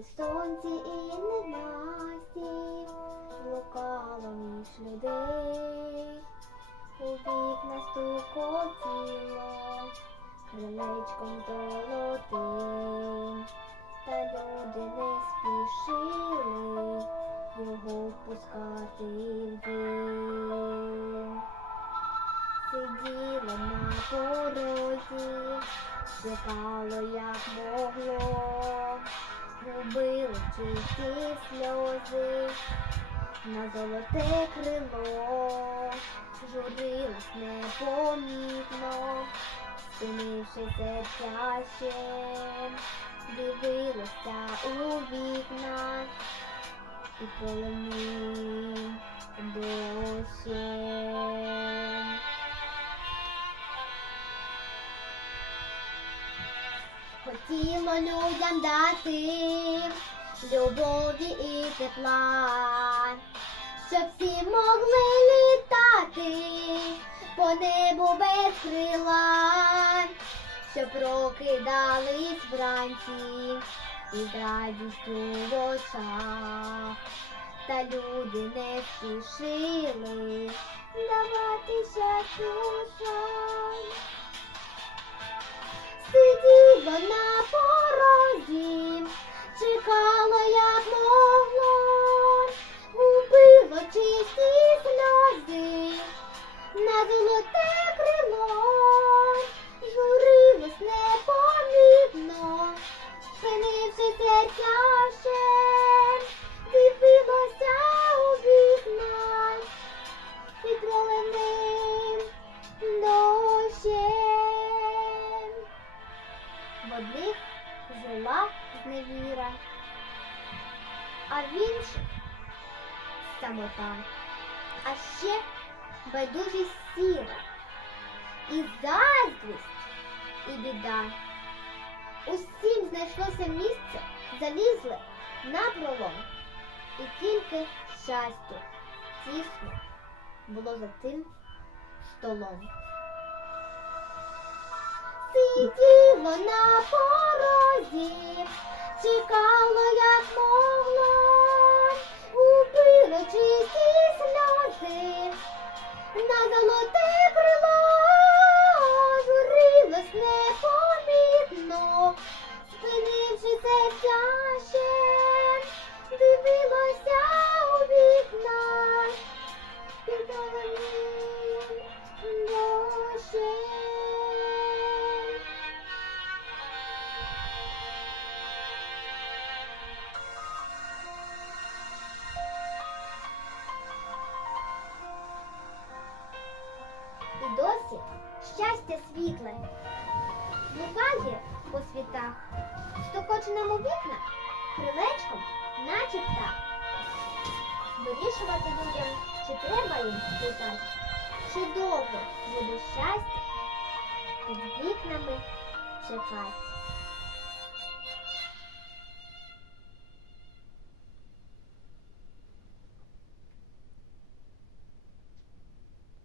і сонці, і ненастів лукало між людей, у вікна стукотіло крилечком золотим, та люди не спішили його впускати в дім. Сиділа на порозі, чекало, як могло губило чисті сльози на золоте крило, журилось непомітно, спинивши серця дивилося у вікна і полонив дощем. Хотіло людям дати любові і тепла, щоб всі могли літати по небу без крила, щоб прокидались вранці із радістю в очах, та люди не спішили давати щастю Сиділа на порозі, чекала, як могла, губило чисті сльози, на золоте крило, журилось непомітно, спинивши серця ще, а в інших самота, а ще байдужість сіра, і заздрість, і біда. Усім знайшлося місце, залізли на пролом, і тільки щастя тісно було за тим столом. Сиділо на порозі, чекало, як могло, І щастя світле блукає по світах, стокоче нам у вікна крилечком, наче птах. Вирішувати людям, чи треба їм літати, чи довго буде щастя під вікнами чекати.